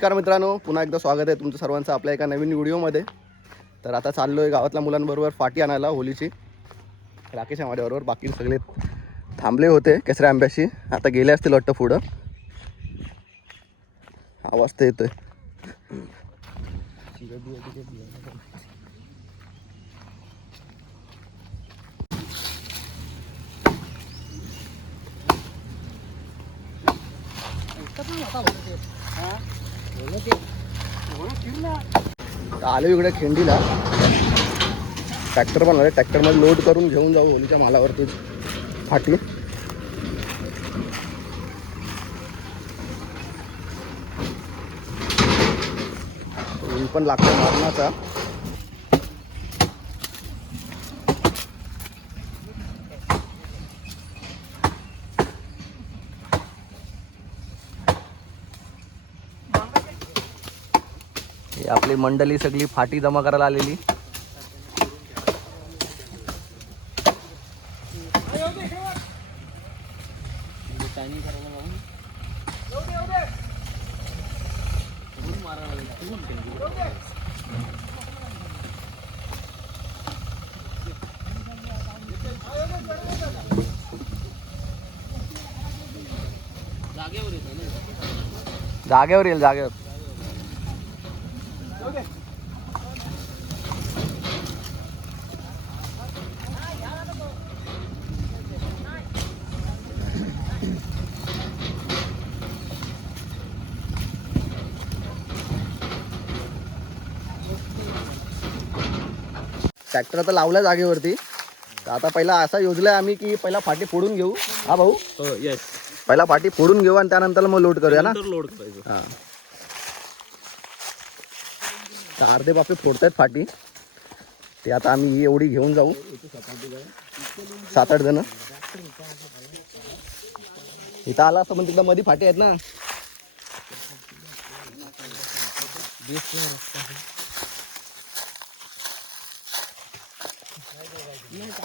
नमस्कार मित्रांनो पुन्हा एकदा स्वागत आहे तुमचं सर्वांचं आपल्या एका नवीन व्हिडिओमध्ये. तर आता चाललो आहे गावातल्या मुलांबरोबर फाटी आणायला होलीची. राकेश माझ्याबरोबर बाकी सगळे थांबले होते केसऱ्या आंब्याशी. आता गेले असतील वाटतं पुढं. आवाज तर येतोय. तर आलो इकडे खिंडीला. ट्रॅक्टर पण आले ट्रॅक्टरमध्ये लोड करून घेऊन जाऊ होलीच्या मालावरतीच फाटी पण लागतो मारण्याचा. आपली मंडळी सगळी फाटी जमा करायला आलेली. जागेवर येईल जागेवर. ट्रॅक्टर तर लावला जागेवरती. तर आता पहिला असा योजलाय आम्ही की पहिला फाटी फोडून घेऊ. हा भाऊ? येस पहिला फाटी फोडून घेऊ आणि त्यानंतर मग लोड करूया ना? लोड करायचं. हा. तर अर्धे बापे फोडतायत फाटी. ते आता आम्ही ही एवढी घेऊन जाऊ. सात आठ जण. इथं आला असतं पण तिथं मध्ये फाटी आहेत ना?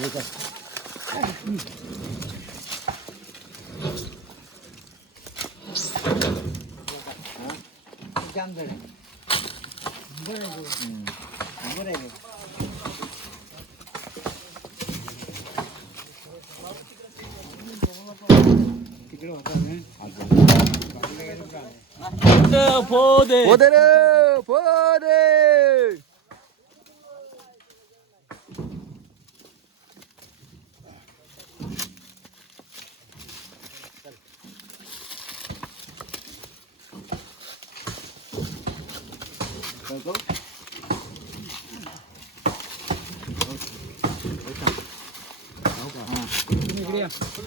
여기다. 장들 이번에도 이번에도 들어가면 안 돼. 보대 보대를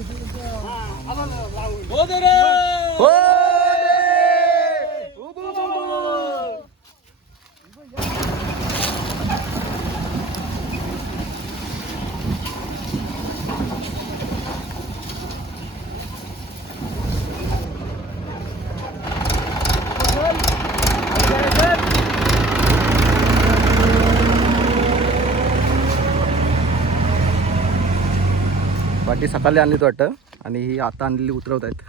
Oh, सकाळी आणलीत वाटतं. आणि ही आता आणलेली उतरवत आहेत.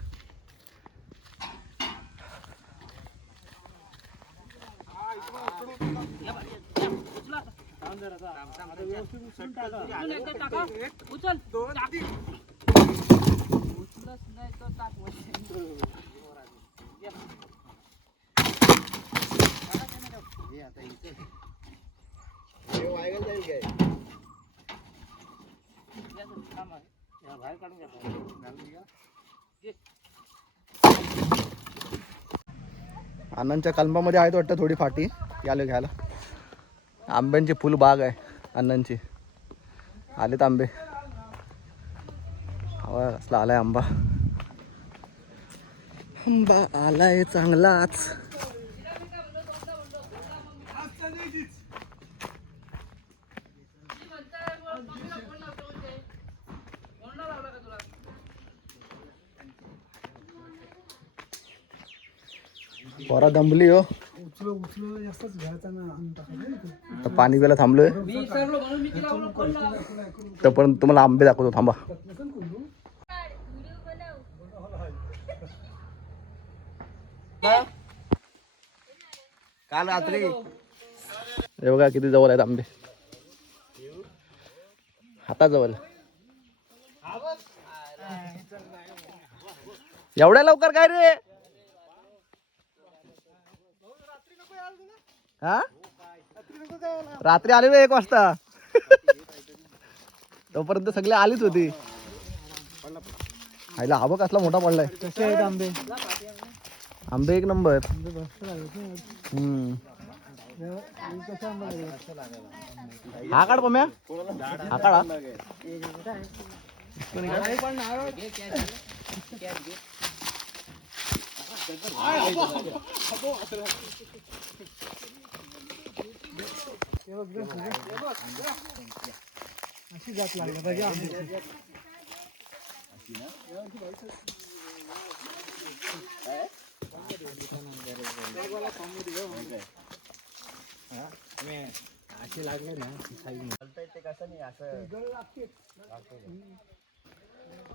अण्णांच्या कलमामध्ये आहेत वाटतं थोडी फाटी. यालो घ्यायला. आंब्यांची फुल बाग आहे अण्णांची. आलेत आंबे. हवा कसला आलाय आंबा. आंबा आलाय चांगलाच. पोरा दमली हो. तर पाणी प्यायला थांबलोय. तोपर्यंत तुम्हाला आंबे दाखवतो थांबा. काल रात्री? हे बघा किती जवळ आहेत आंबे. हाताजवळ एवढ्या लवकर काय रे? हा? रात्री आले एक वाजता. तोपर्यंत सगळे आलीच होती. आईला हा बघ कसला मोठा पडलाय. कसे आहेत आंबे? आंबे एक नंबर. हम्म. हा काढ पम्या. हा काढा. अशी जात लागली पाहिजे आंब्याची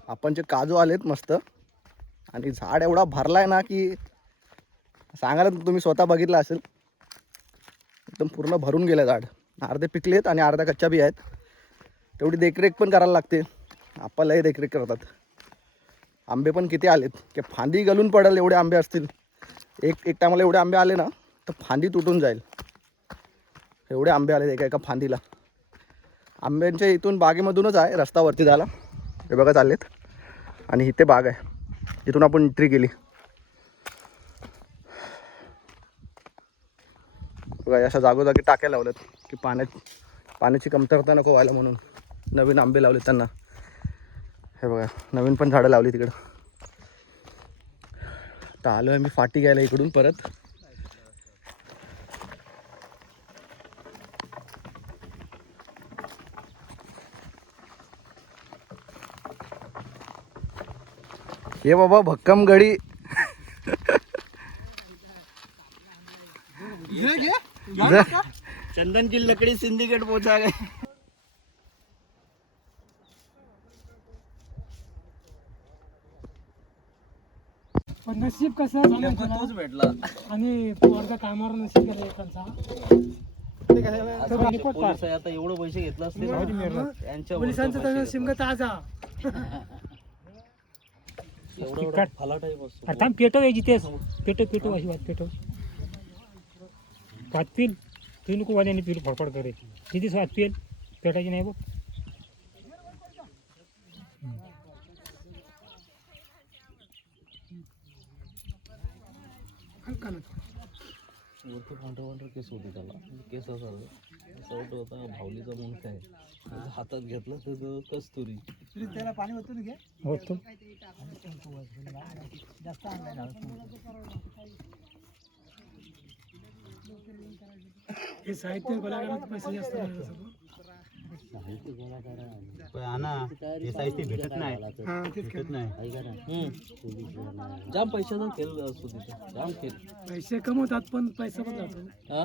आपण जे काजू आलेत मस्त. आणि झाड एवढा भरलाय ना की सांगायला तुम्ही स्वतः बघितलं असेल. एकदम पूर्ण भरून गेलं झाड अर्धे पिकलेत आणि अर्ध्या कच्च्या बी आहेत. तेवढी देखरेख पण करायला लागते. आपल्यालाही देखरेख करतात. आंबे पण किती आलेत? की फांदी गलून पडेल एवढे आंबे असतील. एक एक टायमाला एवढे आंबे आले ना तर फांदी तुटून जाईल. एवढे आंबे आले एका एका फांदीला. आंब्यांच्या इथून बागेमधूनच आहे रस्तावरती झाला. हे बघा चाललेत. आणि इथे बाग आहे. जिथून आपण एंट्री केली. बघा अशा जागोजागी टाक्या लावल्यात की पाण्यात पाण्याची कमतरता नको व्हायला म्हणून. नवीन आंबे लावले त्यांना. हे बघा नवीन पण झाडं लावली तिकडं. आता आलो आहे मी फाटी घ्यायला इकडून परत. हे बाबा भक्कम गडी. चंदन की लकड़ी सिंडिकेट पहुंचा गए पण नशीब कसं आहे? तोच भेटला. आणि पोरगा कामावर नशीब एकांचा. तो. पोलीस आता एवढं पैसे घेतलं असते ना. यांच्या पोलिसांचं वरचं तर पैसे ताजा घेतलं. एवढं एवढं अरे थांब पेटव यायची तेच पेटव पेटव अशी वाट पेटव. भात पिल तू नको वाल्याने पिल फडफड करायची. किती स्वाद पिल पेटायची नाही बघ. वरती पांढरा पांढरा केस होते त्याला. केस असा वाटत होता भावलीचा मुंडका आहे. हातात घेतलं तर तो कस्तुरी. होतो. हे साहित्य कलाकारात पैसे जास्त. हा, तेच काय. हम्म. जाम पैशाचा खेळ असतो तिथे जाम खेळ पैसे कमवतात पण पैसा पण जातो हा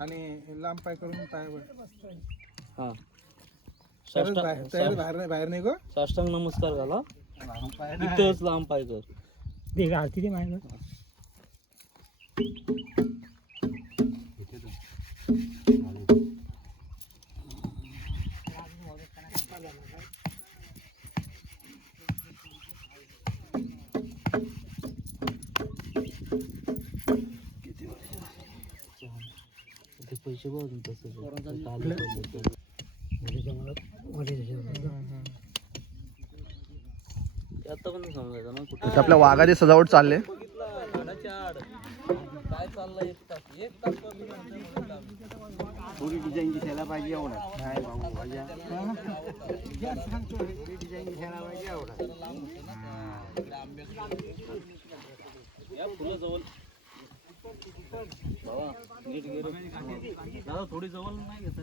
आणि लांब पाय करून पायावर हा. तरच साष्टांग बाहेर तरच बाहेर नाही बाहेर नाही गो साष्टांग नमस्कार झाला. इथंच लांब पाय कर ते आरती ते माझ्या पैसे बघ. तसं आता पण समजायचं ना कुठे. आपल्या वाघाची सजावट चालले. झाडाच्या आड काय चाललंय एक तास? एक तास कमी नव्हतं म्हणत आम्ही. थोडी डिझाईन दिसायला पाहिजे एवढा. काय भाऊ भाज्या. थोडी डिझाईन दिसायला पाहिजे एवढा. या फुलं जवळ. दादा थोडी जवळ नाही घेता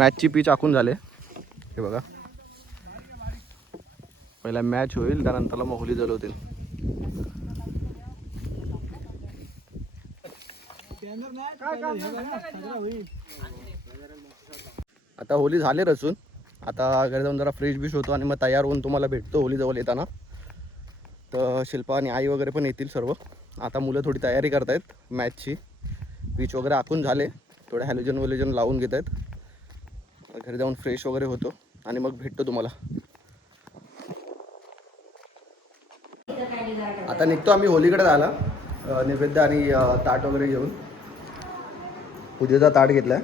मॅचची पीच आखून झाले. हे बघा. पहिला मॅच होईल त्यानंतरला मग होली जलवतील. आता होली झाले रचून. आता घरी जाऊन जरा फ्रेश बिश होतो आणि मग तयार होऊन तुम्हाला भेटतो होली जवळ येताना. तर शिल्पा आणि आई वगैरे पण येतील सर्व. आता मुलं थोडी तयारी करतायत मॅचची. पीच वगैरे आखून झाले. थोडे हॅलोजन वॅलोजन लावून घेत आहेत घरी जाऊन फ्रेश वगैरे होतो आणि मग भेटतो तुम्हाला. आता निघतो आम्ही होलीकडे जायला. नैवेद्य आणि ताट वगैरे घेऊन. पूजेचा ताट घेतला आहे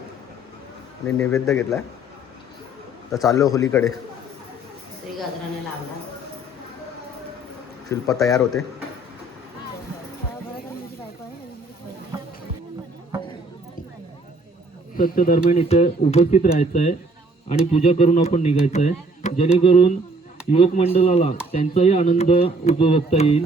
आणि नैवेद्य घेतला आहे तर चाललो होलीकडे. शिल्पा तयार होते. सत्य दरम्यान इथे उपस्थित राहायचं आहे आणि पूजा करून आपण निघायचं आहे जेणेकरून युवक मंडळाला त्यांचाही आनंद उपभोगता येईल.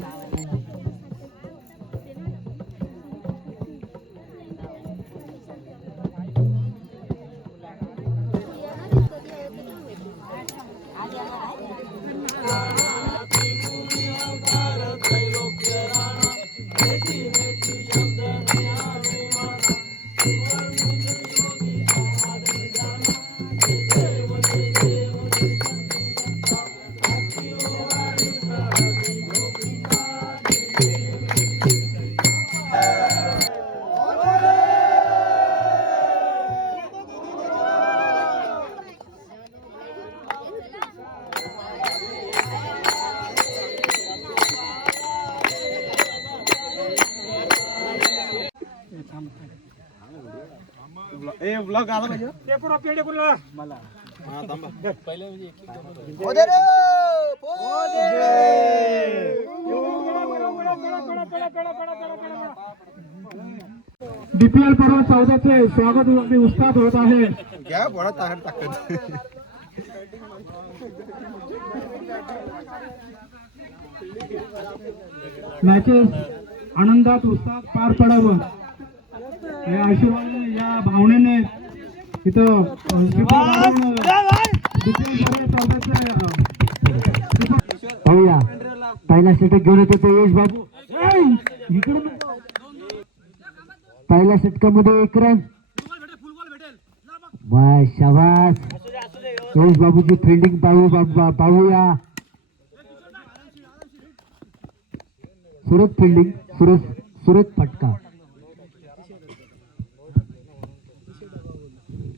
डीपीएल पर्व चौदाचे स्वागत अगदी उत्साहात होत आहे घ्या बोळा ताकद ताकद मॅचेस आनंदात उत्साहात पार पडावं या आशीर्वादाने या भावनेने पाहूया. पहिला षटक घेऊन येतो तो यश बाबू. इकडे. पहिल्या षटकामध्ये एक रन वा शाबास. यश बाबूची फिल्डिंग पाहू बाबा पाहूया. सुरत फिल्डिंग सुरत सुरत फटका.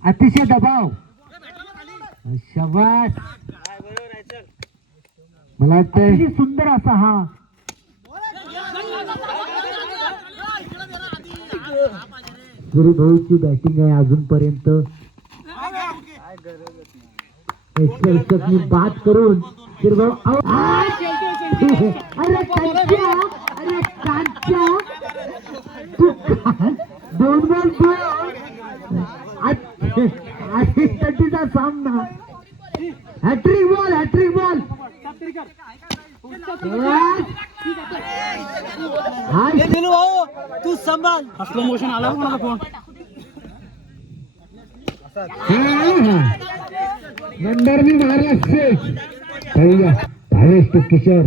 अतिशय दबाव. शाबास. मला वाटतं सुंदर असा हा. गुरुभाऊची बॅटिंग आहे अजूनपर्यंत. मी बात करून गुरुभाऊ! अरे कांच्या अरे कांच्या तू का- दोन तटीचा सामना. Hattrick ball hattrick ball. तू संभाल स्लो मोशन आला मला फोन नंबर मी महाराष्ट्र किशोर.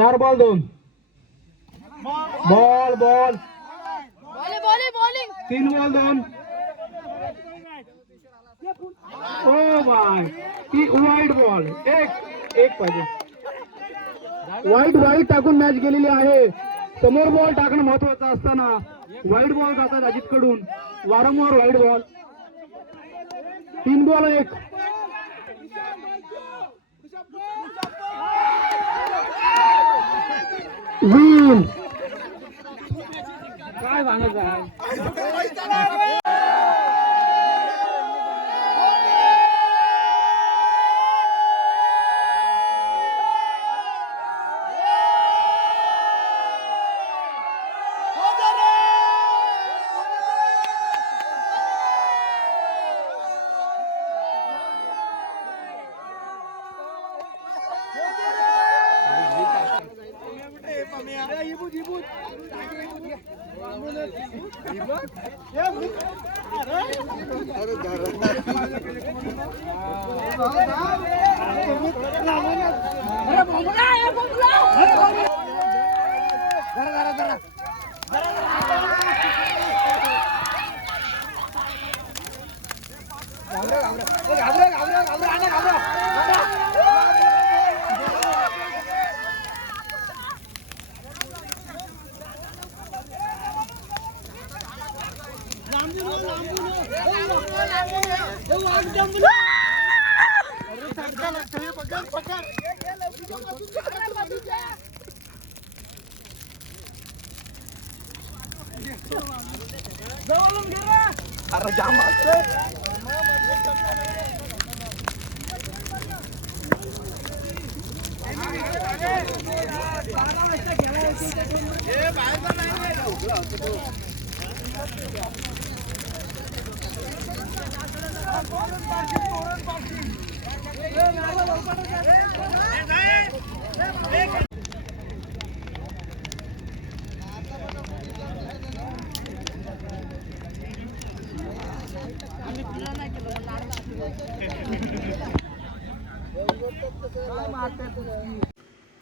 चार बॉल दोन. बॉल बॉल तीन बॉल दोन. ओ माय ती वाईट बॉल एक एक पाहिजे. वाईट वाईट टाकून मॅच गेलेली आहे. समोर बॉल टाकणं महत्वाचं असताना वाईट बॉल जातात अजित कडून वारंवार वाईट बॉल तीन बॉल एक. काय सांगायचं आहे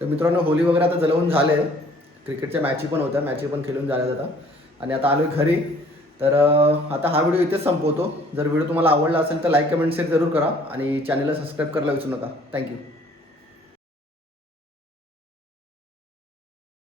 तर मित्रांनो होली वगैरे आता जलवून झाले. क्रिकेटच्या मॅची पण होत्या. मॅची पण खेळून झाल्या जातात आणि आता आलो घरी. तर आता हा व्हिडिओ इथेच संपवतो. जर व्हिडिओ तुम्हाला आवडला असेल तर लाईक कमेंट शेअर जरूर करा आणि चॅनलला सबस्क्राईब करायला विसरू नका. थँक्यू